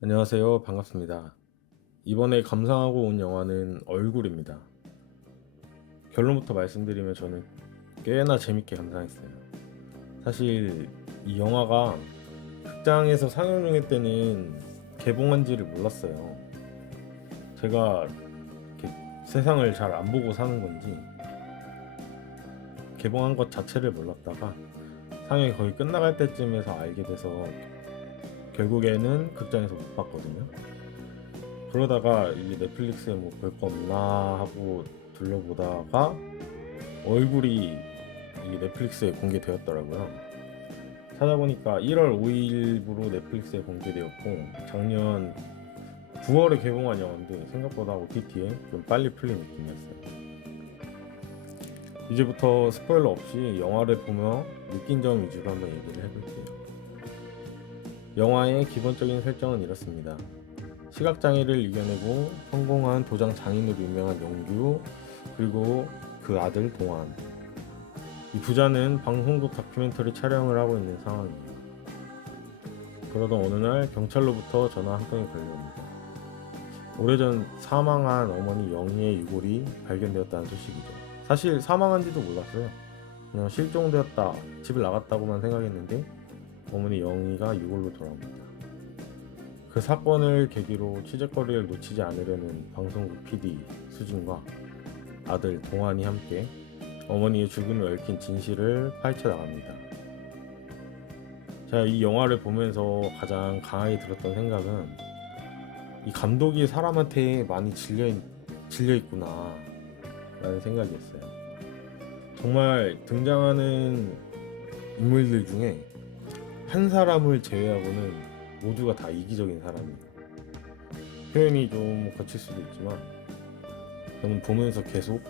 안녕하세요. 반갑습니다. 이번에 감상하고 온 영화는 얼굴입니다. 결론부터 말씀드리면 저는 꽤나 재밌게 감상했어요. 사실 이 영화가 극장에서 상영 중일 때는 개봉한지를 몰랐어요. 제가 이렇게 세상을 잘 안 보고 사는 건지 개봉한 것 자체를 몰랐다가 상영이 거의 끝나갈 때쯤에서 알게 돼서 결국에는 극장에서 못 봤거든요. 그러다가 이게 넷플릭스에 뭐 볼 거 없나 하고 둘러보다가 얼굴이 이 넷플릭스에 공개되었더라고요. 찾아보니까 1월 5일부로 넷플릭스에 공개되었고 작년 9월에 개봉한 영화인데 생각보다 OTT에 좀 빨리 풀린 느낌이었어요. 이제부터 스포일러 없이 영화를 보며 느낀 점 위주로 한번 얘기를 해볼게요. 영화의 기본적인 설정은 이렇습니다. 시각장애를 이겨내고 성공한 도장 장인으로 유명한 영규, 그리고 그 아들 동안. 이 부자는 방송국 다큐멘터리 촬영을 하고 있는 상황입니다. 그러던 어느 날 경찰로부터 전화 한 통이 걸려옵니다. 오래전 사망한 어머니 영희의 유골이 발견되었다는 소식이죠. 사실 사망한지도 몰랐어요. 그냥 실종되었다, 집을 나갔다고만 생각했는데 어머니 영희가 유골로 돌아옵니다. 그 사건을 계기로 취재거리를 놓치지 않으려는 방송국 PD 수진과 아들 동환이 함께 어머니의 죽음을 얽힌 진실을 파헤쳐 나갑니다. 제가 이 영화를 보면서 가장 강하게 들었던 생각은 이 감독이 사람한테 많이 질려 있구나 라는 생각이었어요. 정말 등장하는 인물들 중에 한 사람을 제외하고는 모두가 다 이기적인 사람이에요. 표현이 좀 거칠 수도 있지만 저는 보면서 계속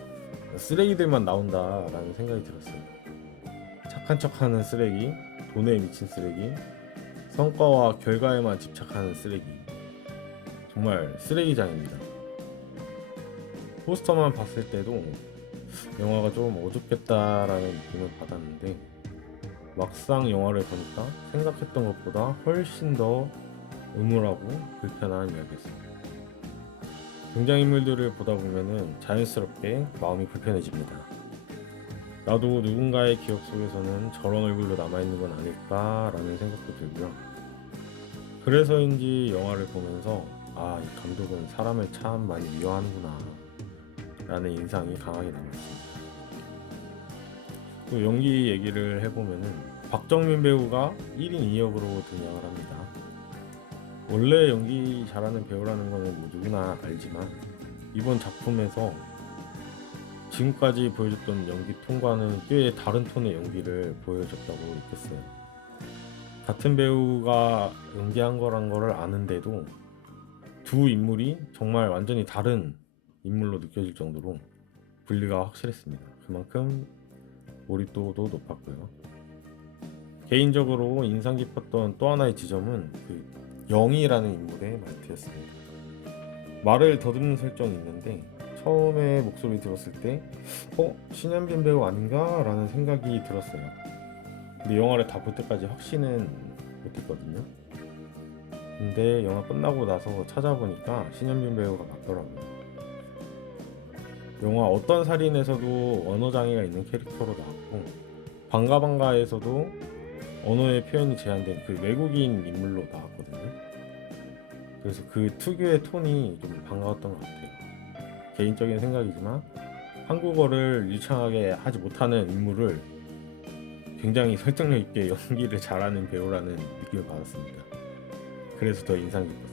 쓰레기들만 나온다라는 생각이 들었어요. 착한 척하는 쓰레기, 돈에 미친 쓰레기, 성과와 결과에만 집착하는 쓰레기. 정말 쓰레기장입니다. 포스터만 봤을 때도 영화가 좀 어둡겠다라는 느낌을 받았는데 막상 영화를 보니까 생각했던 것보다 훨씬 더 음울하고 불편한 이야기였습니다. 등장인물들을 보다 보면은 자연스럽게 마음이 불편해집니다. 나도 누군가의 기억 속에서는 저런 얼굴로 남아있는 건 아닐까라는 생각도 들고요. 그래서인지 영화를 보면서 이 감독은 사람을 참 많이 미워하는구나 라는 인상이 강하게 남았습니다. 또 연기 얘기를 해보면은 박정민 배우가 1인 2역으로 등장을 합니다. 원래 연기 잘하는 배우라는 거는 뭐 누구나 알지만 이번 작품에서 지금까지 보여줬던 연기 톤과는 꽤 다른 톤의 연기를 보여줬다고 느꼈어요. 같은 배우가 연기한 거란 거를 아는데도 두 인물이 정말 완전히 다른 인물로 느껴질 정도로 분리가 확실했습니다. 그만큼 몰입도도 높았고요. 개인적으로 인상 깊었던 또 하나의 지점은 그 영희라는 인물의 말투였습니다. 말을 더듬는 설정이 있는데 처음에 목소리 들었을 때 신현빈 배우 아닌가? 라는 생각이 들었어요. 근데 영화를 다 볼 때까지 확신은 못했거든요. 근데 영화 끝나고 나서 찾아보니까 신현빈 배우가 맞더라고요. 영화 어떤 살인에서도 언어장애가 있는 캐릭터로 나왔고 반가반가에서도 언어의 표현이 제한된 그 외국인 인물로 나왔거든요. 그래서 그 특유의 톤이 좀 반가웠던 것 같아요. 개인적인 생각이지만 한국어를 유창하게 하지 못하는 인물을 굉장히 설득력 있게 연기를 잘하는 배우라는 느낌을 받았습니다. 그래서 더 인상 깊었어요.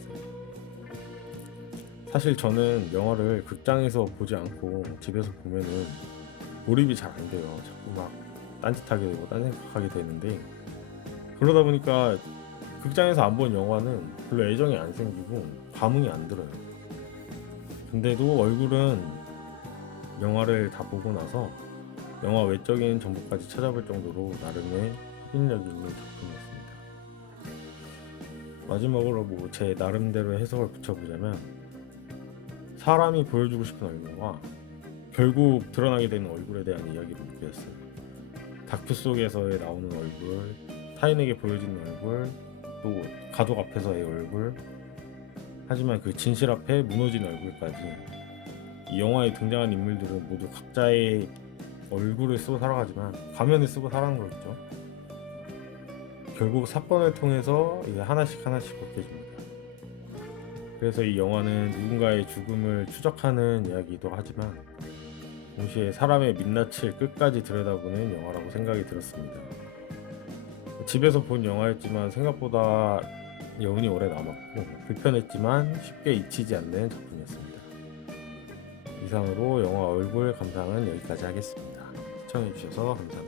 사실 저는 영화를 극장에서 보지 않고 집에서 보면은 몰입이 잘 안 돼요. 자꾸 막 딴짓하게 되고 딴 생각하게 되는데 그러다 보니까 극장에서 안 본 영화는 별로 애정이 안 생기고 감흥이 안 들어요. 근데도 얼굴은 영화를 다 보고 나서 영화 외적인 정보까지 찾아볼 정도로 나름의 흡인력이 있는 작품이었습니다. 마지막으로 뭐 제 나름대로 해석을 붙여보자면 사람이 보여주고 싶은 얼굴과 결국 드러나게 되는 얼굴에 대한 이야기로 느꼈어요. 다큐 속에서의 나오는 얼굴, 타인에게 보여지는 얼굴, 또 가족 앞에서의 얼굴, 하지만 그 진실 앞에 무너진 얼굴까지. 이 영화에 등장한 인물들은 모두 각자의 얼굴을 쓰고 살아가지만 가면을 쓰고 살아가는 거겠죠. 결국 사건을 통해서 이제 하나씩 벗겨집니다. 그래서 이 영화는 누군가의 죽음을 추적하는 이야기이기도 하지만 동시에 사람의 민낯을 끝까지 들여다보는 영화라고 생각이 들었습니다. 집에서 본 영화였지만 생각보다 여운이 오래 남았고 불편했지만 쉽게 잊히지 않는 작품이었습니다. 이상으로 영화 얼굴 감상은 여기까지 하겠습니다. 시청해주셔서 감사합니다.